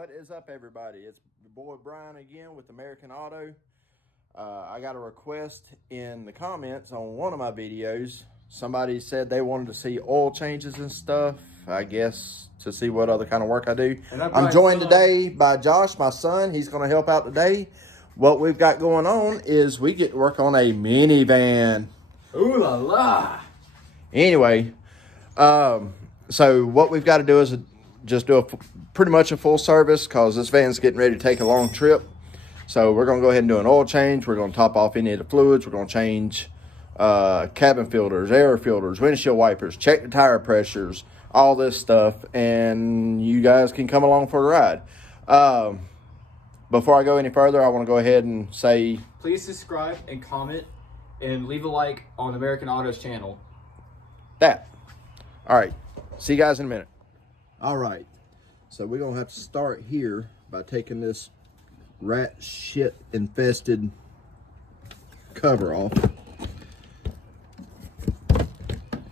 What is up, everybody? It's your boy Brian again with American Auto. I got a request in the comments on one of my videos. Somebody said they wanted to see oil changes and stuff, I guess, to see what other kind of work I do. I'm joined today by Josh, my son. He's going to help out today. What we've got going on is we get to work on a minivan. Ooh la la. Anyway, so what we've got to do is just do pretty much a full service because this van's getting ready to take a long trip. So we're going to go ahead and do an oil change. We're going to top off any of the fluids. We're going to change cabin filters, air filters, windshield wipers, check the tire pressures, all this stuff. And you guys can come along for a ride. Before I go any further, I want to go ahead and say, please subscribe and comment and leave a like on American Auto's channel. That. All right. See you guys in a minute. All right. So we're going to have to start here by taking this rat shit infested cover off.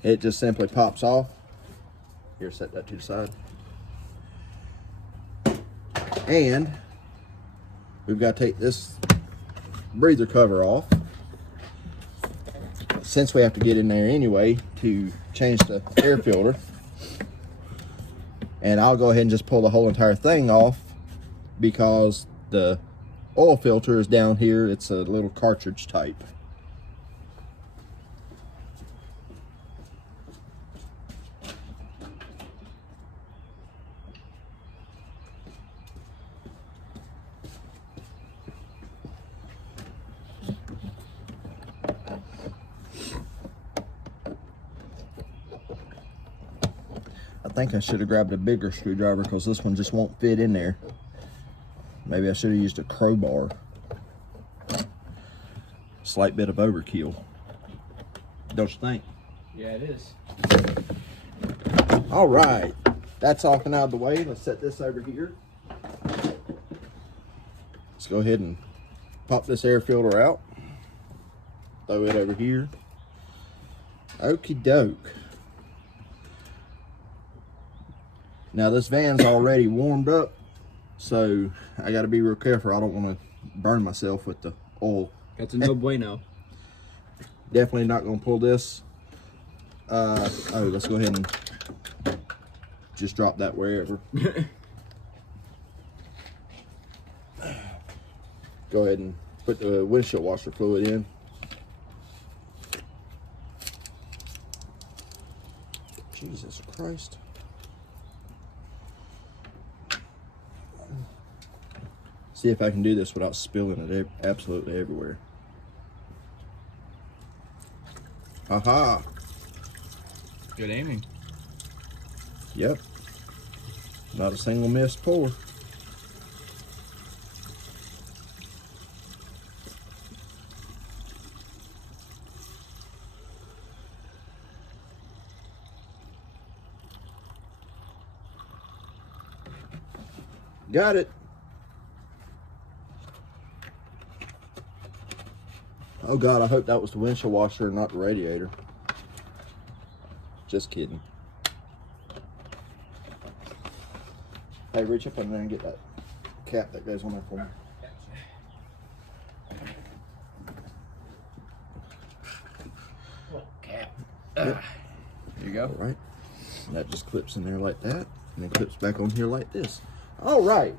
It just simply pops off. Here, set that to the side. And we've got to take this breather cover off, since we have to get in there anyway to change the air filter. And I'll go ahead and just pull the whole entire thing off because the oil filter is down here. It's a little cartridge type. I think I should have grabbed a bigger screwdriver because this one just won't fit in there. Maybe I should have used a crowbar. Slight bit of overkill. Don't you think? Yeah, it is. All right. That's off and out of the way. Let's set this over here. Let's go ahead and pop this air filter out. Throw it over here. Okie doke. Now this van's already warmed up, so I got to be real careful. I don't want to burn myself with the oil. That's a no bueno. Definitely not going to pull this. Let's go ahead and just drop that wherever. Go ahead and put the windshield washer fluid in. Jesus Christ. See if I can do this without spilling it absolutely everywhere. Aha! Good aiming. Yep. Not a single missed pour. Got it. Oh God, I hope that was the windshield washer and not the radiator. Just kidding. Hey, reach up in there and get that cap that goes on there for me. Cap. Yep. There you go. All right. And that just clips in there like that, and then clips back on here like this. All right.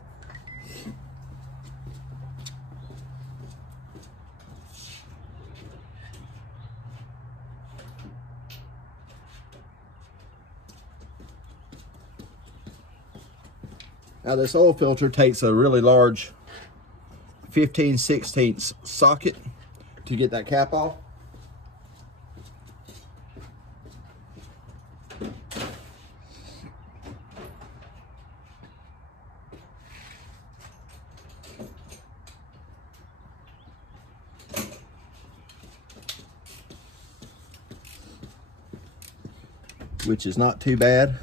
Now this oil filter takes a really large 15/16 socket to get that cap off. Which is not too bad.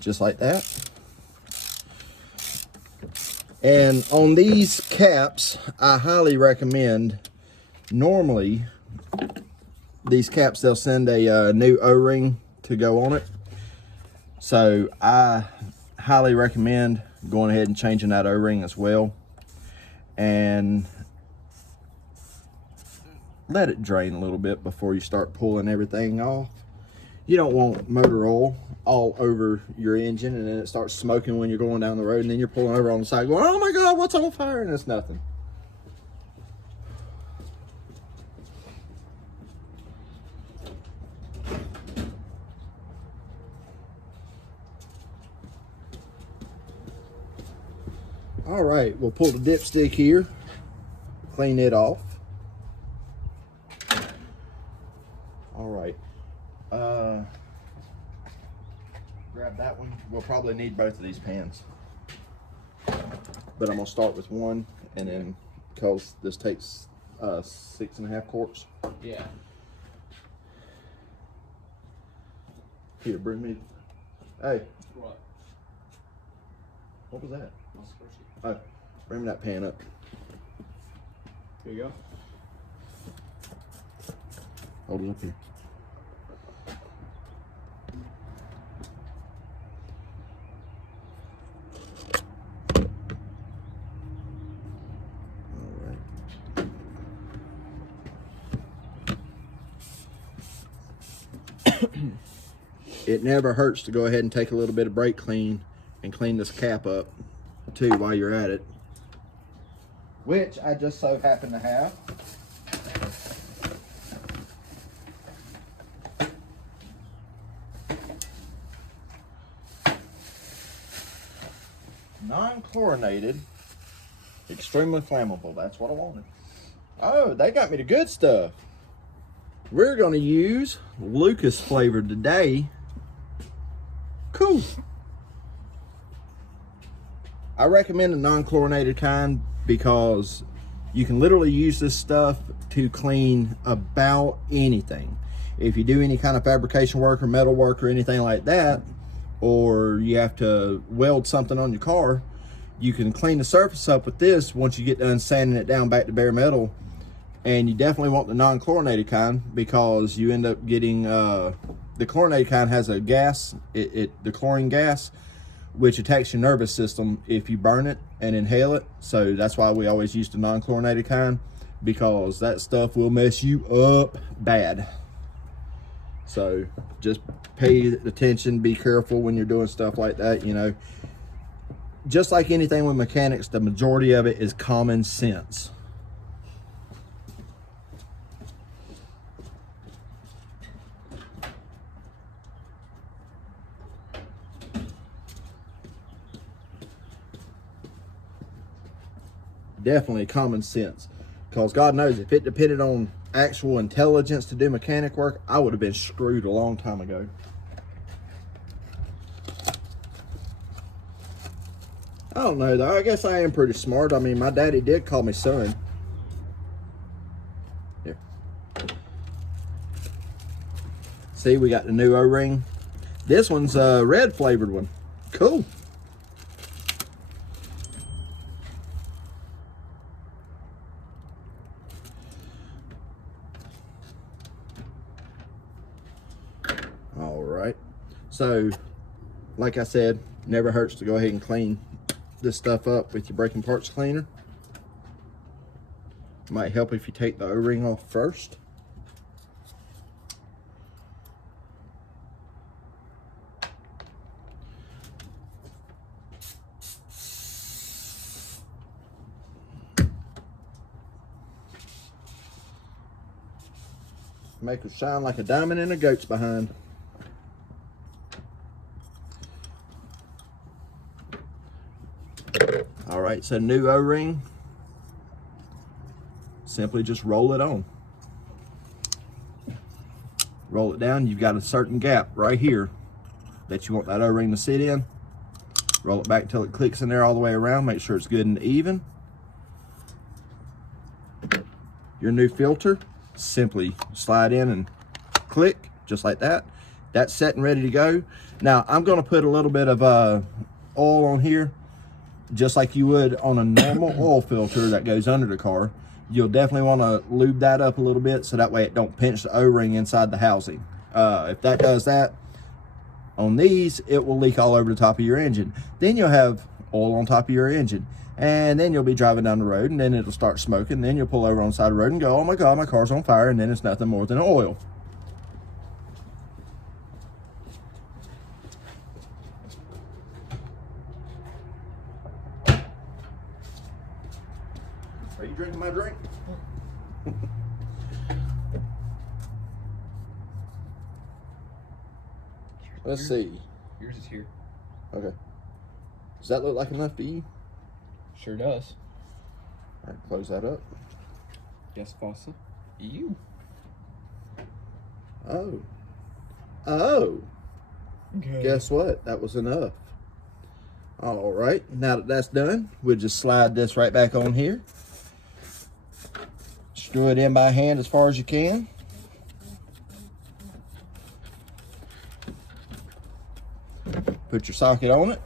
Just like that. And on these caps, I highly recommend, normally these caps, they'll send a new O-ring to go on it. So I highly recommend going ahead and changing that O-ring as well, and let it drain a little bit before you start pulling everything off. You don't want motor oil all over your engine and then it starts smoking when you're going down the road, and then you're pulling over on the side going, oh my God, what's on fire? And it's nothing. All right, we'll pull the dipstick here, clean it off. All right, grab that one. We'll probably need both of these pans, but I'm gonna start with one, and then because this takes 6.5 quarts. Yeah. Here, bring me. Hey, What? what was that? Oh, bring me that pan up. Here you go. Hold it up here. All right. It never hurts to go ahead and take a little bit of brake clean and clean this cap up too while you're at it, which I just so happen to have. Non-chlorinated, extremely flammable. That's what I wanted. Oh, they got me the good stuff. We're going to use Lucas flavor today. Cool. I recommend the non-chlorinated kind because you can literally use this stuff to clean about anything. If you do any kind of fabrication work or metal work or anything like that, or you have to weld something on your car, you can clean the surface up with this once you get done sanding it down back to bare metal. And you definitely want the non-chlorinated kind because you end up getting, the chlorinated kind has a gas, the chlorine gas, which attacks your nervous system if you burn it and inhale it. So that's why we always use the non-chlorinated kind, because that stuff will mess you up bad. So just pay attention, be careful when you're doing stuff like that, you know. Just like anything with mechanics, the majority of it is common sense. Definitely common sense, because God knows if it depended on actual intelligence to do mechanic work, I would have been screwed a long time ago. I don't know though, I guess I am pretty smart. I mean, my daddy did call me son. Here. See, we got the new O-ring. This one's a red flavored one. Cool. All right, so like I said, never hurts to go ahead and clean this stuff up with your braking parts cleaner. Might help if you take the O-ring off first. Make it shine like a diamond in a goat's behind. All right, so new O-ring, simply just roll it on. Roll it down, you've got a certain gap right here that you want that O-ring to sit in. Roll it back until it clicks in there all the way around, make sure it's good and even. Your new filter, simply slide in and click, just like that. That's set and ready to go. Now, I'm gonna put a little bit of oil on here, just like you would on a normal oil filter that goes under the car. You'll definitely want to lube that up a little bit so that way it don't pinch the O-ring inside the housing. If that does that, On these, it will leak all over the top of your engine. Then you'll have oil on top of your engine. And then you'll be driving down the road, and then it'll start smoking. Then you'll pull over on the side of the road and go, oh my God, my car's on fire. And then it's nothing more than oil. Are you drinking my drink? Let's see. Yours is here. Okay. Does that look like enough to you? Sure does. All right, close that up. Yes, Fossa. You. Oh. Oh. Okay. Guess what? That was enough. All right. Now that that's done, we'll just slide this right back on here. Screw it in by hand as far as you can. Put your socket on it.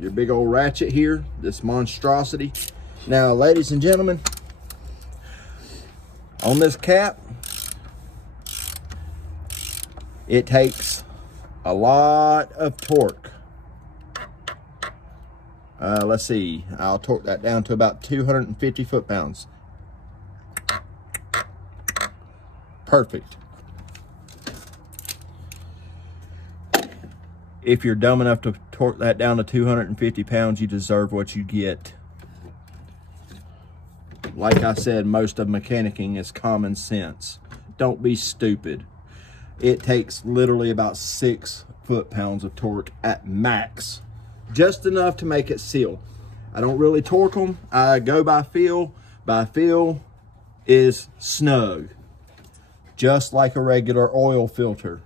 Your big old ratchet here, this monstrosity. Now, ladies and gentlemen, on this cap, it takes a lot of torque. Let's see, I'll torque that down to about 250 foot-pounds. Perfect. If you're dumb enough to torque that down to 250 pounds, you deserve what you get. Like I said, most of mechanicking is common sense. Don't be stupid. It takes literally about 6 foot-pounds of torque at max. Just enough to make it seal. I don't really torque them. I go by feel. By feel is snug. Just like a regular oil filter.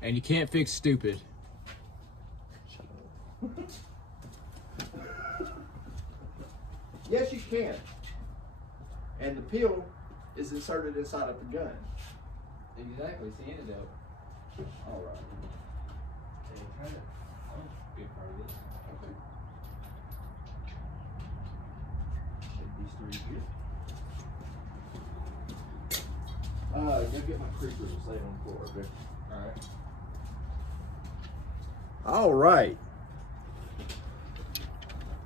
And you can't fix stupid. Yes, you can. And the pill is inserted inside of the gun. Exactly, it's the antidote. All right. Be a part of this. Okay. Take these 3 here. Go get my creepers and lay it on the floor, okay? Alright. All right.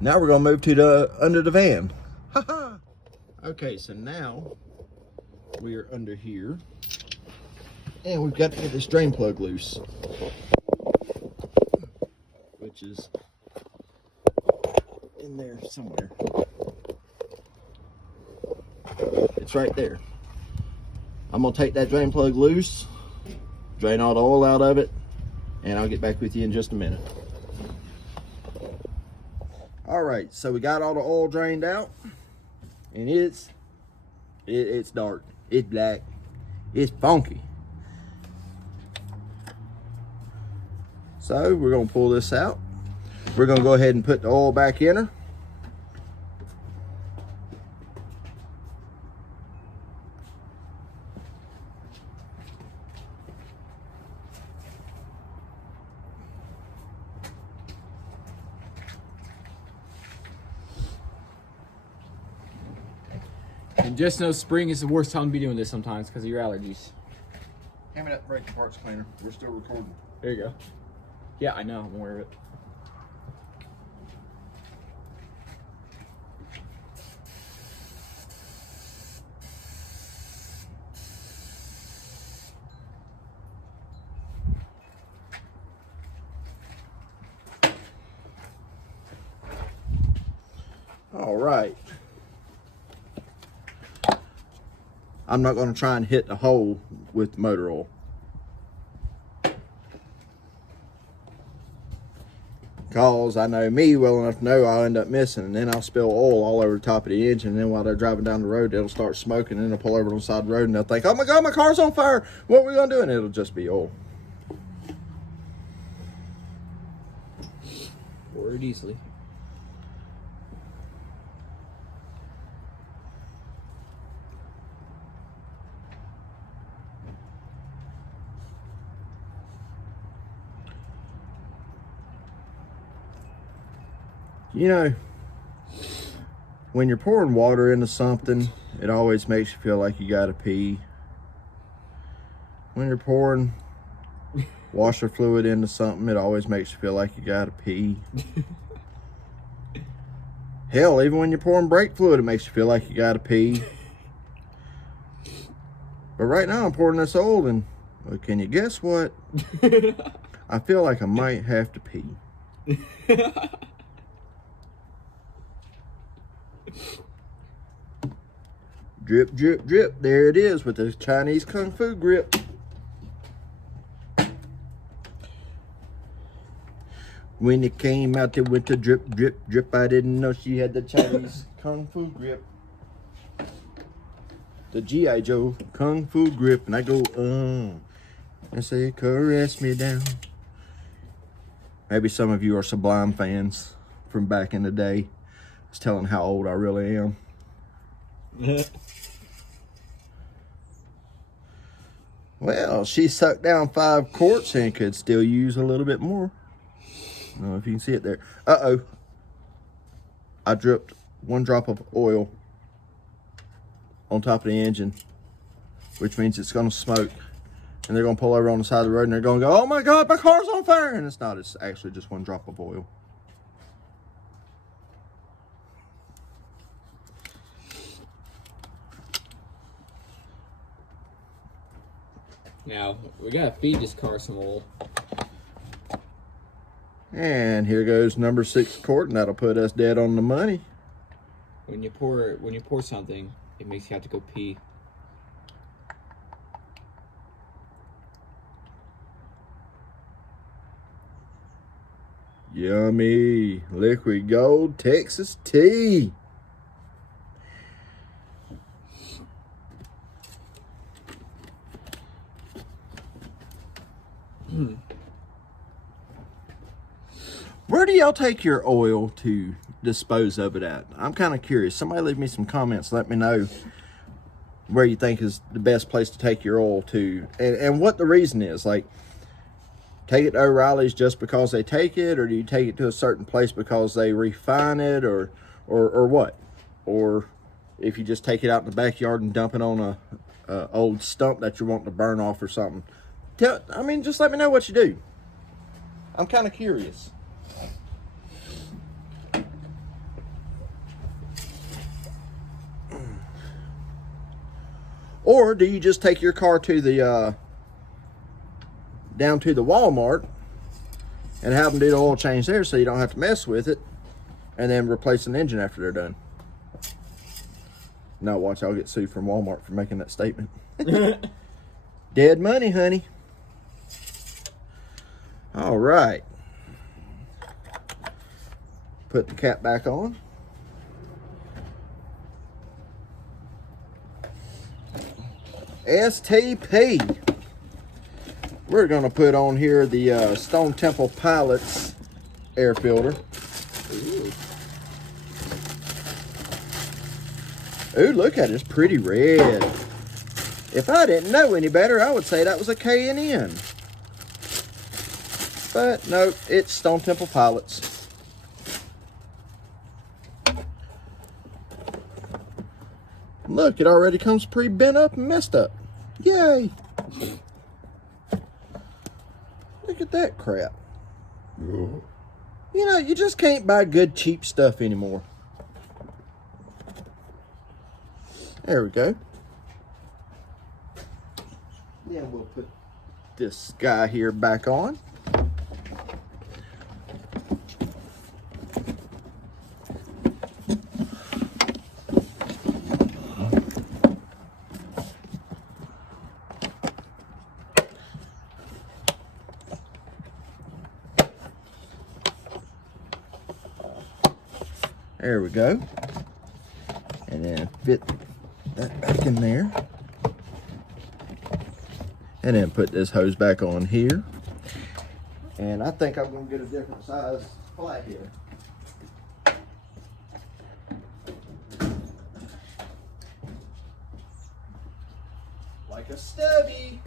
Now we're gonna move to the under the van. Okay, so now we are under here, and we've got to get this drain plug loose, which is in there somewhere. It's right there. I'm gonna take that drain plug loose, drain all the oil out of it, and I'll get back with you in just a minute. All right, so we got all the oil drained out, and it's dark, it's black, it's funky. So we're gonna pull this out. We're gonna go ahead and put the oil back in her. And just know spring is the worst time to be doing this sometimes because of your allergies. Hand me that brake parts cleaner. We're still recording. There you go. Yeah, I know. I'm aware of it. All right. I'm not going to try and hit the hole with motor oil. Because I know me well enough to know I'll end up missing, and then I'll spill oil all over the top of the engine, and then while they're driving down the road, it'll start smoking, and they'll pull over on the side of the road, and they'll think, oh my God, my car's on fire. What are we going to do? And it'll just be oil. Or easily. You know, when you're pouring water into something, it always makes you feel like you gotta pee. when you're pouring washer fluid into something, it always makes you feel like you gotta pee. Hell, even when you're pouring brake fluid, it makes you feel like you gotta pee. But right now I'm pouring this oil, and well, can you guess what? I feel like I might have to pee. Drip, drip, drip. There it is with the Chinese Kung Fu grip. When it came out there with the drip, drip, drip, I didn't know she had the Chinese Kung Fu grip. The G.I. Joe Kung Fu grip. And I go, and say, caress me down. Maybe some of you are Sublime fans from back in the day. It's telling how old I really am. Well, she sucked down 5 quarts and could still use a little bit more. I don't know if you can see it there. Uh-oh. I dripped 1 drop of oil on top of the engine, which means it's going to smoke. And they're going to pull over on the side of the road and they're going to go, oh my God, my car's on fire. And it's not. It's actually just 1 drop of oil. Now, we gotta feed this car some oil. And here goes number 6 quart, and that'll put us dead on the money. When you pour something, it makes you have to go pee. Yummy. Liquid Gold Texas tea. Where do y'all take your oil to dispose of it at? I'm kind of curious. Somebody leave me some comments. Let me know where you think is the best place to take your oil to, and what the reason is. Like, take it to O'Reilly's just because they take it, or do you take it to a certain place because they refine it, or what? Or if you just take it out in the backyard and dump it on a old stump that you're wanting to burn off or something. Just let me know what you do. I'm kind of curious. Or do you just take your car to the down to the Walmart and have them do the oil change there so you don't have to mess with it, and then replace an engine after they're done? Now watch, I'll get sued from Walmart for making that statement. Dead money, honey. All right. Put the cap back on. STP. We're going to put on here the Stone Temple Pilots air filter. Ooh, look at it. It's pretty red. If I didn't know any better, I would say that was a K&N. But no, it's Stone Temple Pilots. Look, it already comes pre-bent up and messed up. Yay! Look at that crap. You know, you just can't buy good, cheap stuff anymore. There we go. Then we'll put this guy here back on. There we go. And then fit that back in there. And then put this hose back on here. And I think I'm going to get a different size flathead. Like a stubby.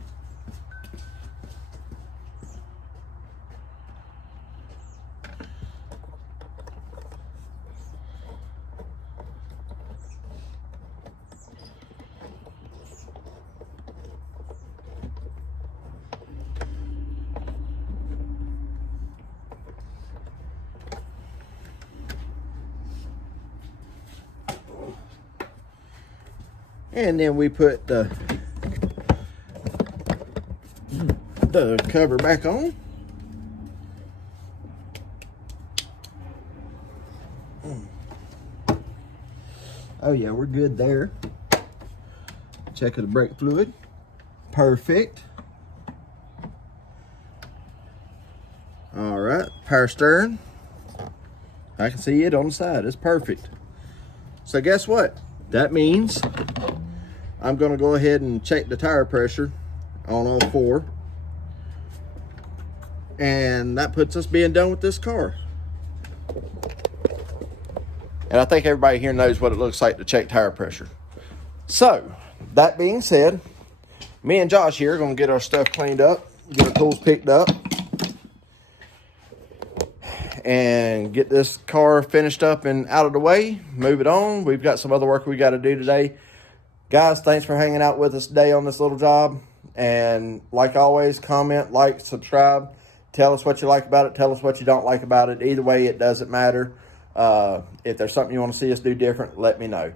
And then we put the cover back on. Oh yeah, we're good there. Check of the brake fluid. Perfect. All right, power steering. I can see it on the side. It's perfect. So guess what? That means I'm going to go ahead and check the tire pressure on all four. And that puts us being done with this car. And I think everybody here knows what it looks like to check tire pressure. So, that being said, me and Josh here are going to get our stuff cleaned up, get our tools picked up, and get this car finished up and out of the way, move it on. We've got some other work we got to do today. Guys, thanks for hanging out with us today on this little job. And like always, comment, like, subscribe. Tell us what you like about it. Tell us what you don't like about it. Either way, it doesn't matter. If there's something you want to see us do different, let me know.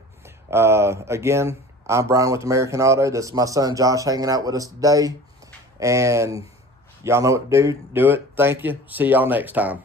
Again, I'm Brian with American Auto. This is my son Josh hanging out with us today. And y'all know what to do. Do it. Thank you. See y'all next time.